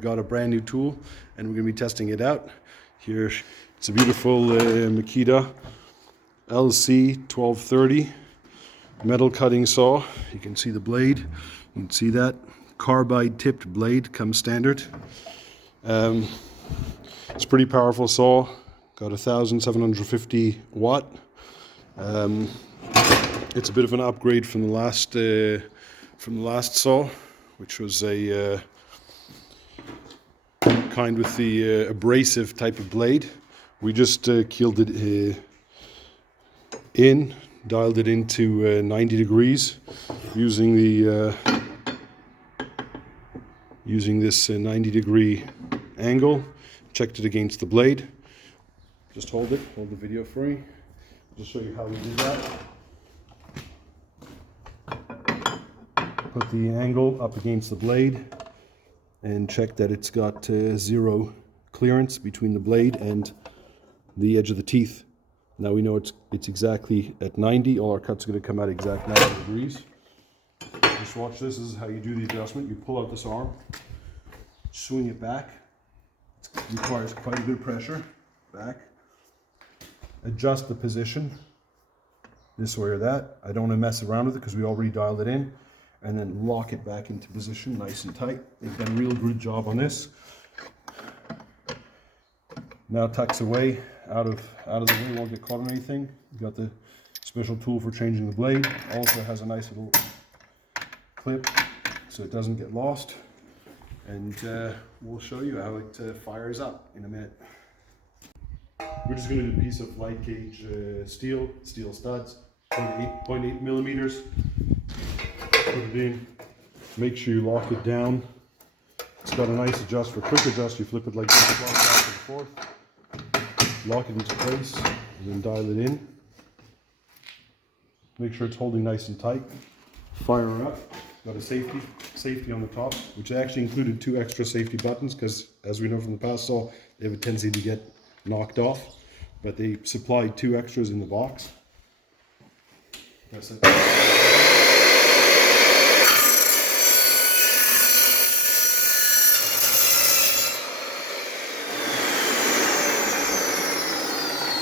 we've got a brand new tool and we're going to be testing it out. Here, it's a beautiful Makita LC30 Metal cutting saw. You can see the blade. You can see that. Carbide tipped blade comes standard. It's a pretty powerful saw. Got 1,750 watt. It's a bit of an upgrade from the last saw, which was a kind with the abrasive type of blade. We just keeled it dialed it into 90 degrees using this 90 degree angle. Checked it against the blade. Just hold the video for me. Just show you how we do that. Put the angle up against the blade and check that it's got zero clearance between the blade and the edge of the teeth. Now we know it's exactly at 90. All our cuts are going to come out exact 90 degrees. Just watch this. This is how you do the adjustment. You pull out this arm, swing it back. It requires quite a bit of pressure. Back. Adjust the position this way or that. I don't want to mess around with it because we already dialed it in. And then lock it back into position nice and tight. They've done a real good job on this. Now tucks away out of the way, won't get caught on anything. You've got the special tool for changing the blade. Also has a nice little clip so it doesn't get lost. And we'll show you how it fires up in a minute. We're just going to do a piece of light gauge steel studs, 0.8 millimeters. Put it in, make sure you lock it down. It's got a nice adjust. For quick adjust, you flip it like this, back and forth. Lock it into place, and then dial it in. Make sure it's holding nice and tight. Fire her up. Got a safety on the top, which actually included 2 extra safety buttons because, as we know from the past saw, they have a tendency to get knocked off. But they supplied 2 extras in the box. That's it.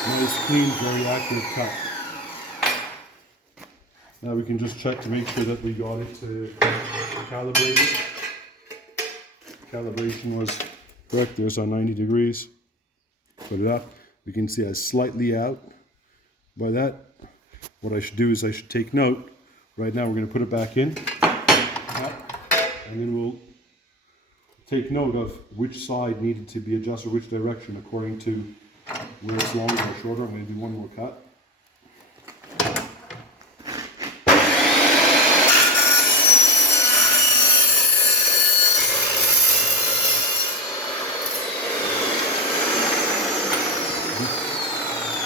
Nice, clean, very accurate cut. Now we can just check to make sure that we got it calibrated. Calibration was correct. There's our 90 degrees. Put it up. We can see I slightly out. By that, what I should do is I should take note. Right now we're going to put it back in. And then we'll take note of which side needed to be adjusted, which direction according to where it's longer or shorter. I'm going to do one more cut.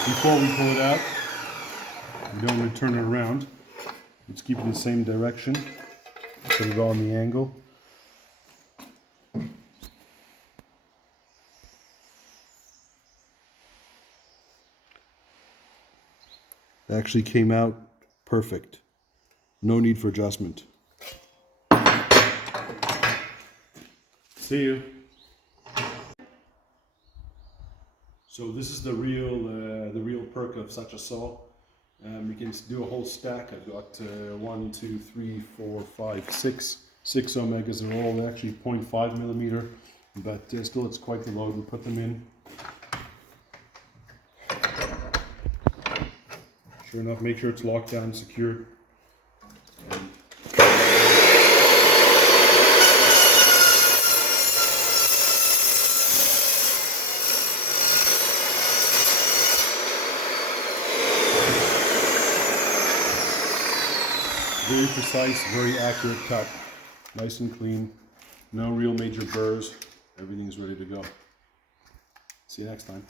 Before we pull it out, we don't want to turn it around. Let's keep it in the same direction. Put it on the angle. It actually came out perfect. No need for adjustment. See you. So this is the real perk of such a saw. We can do a whole stack. I've got 1, 2, 3, 4, 5, 6 omegas. They're all actually 0.5 millimeter, but still it's quite the load. We put them in. Sure enough, make sure it's locked down, secure. Very precise, very accurate cut. Nice and clean. No real major burrs. Everything's ready to go. See you next time.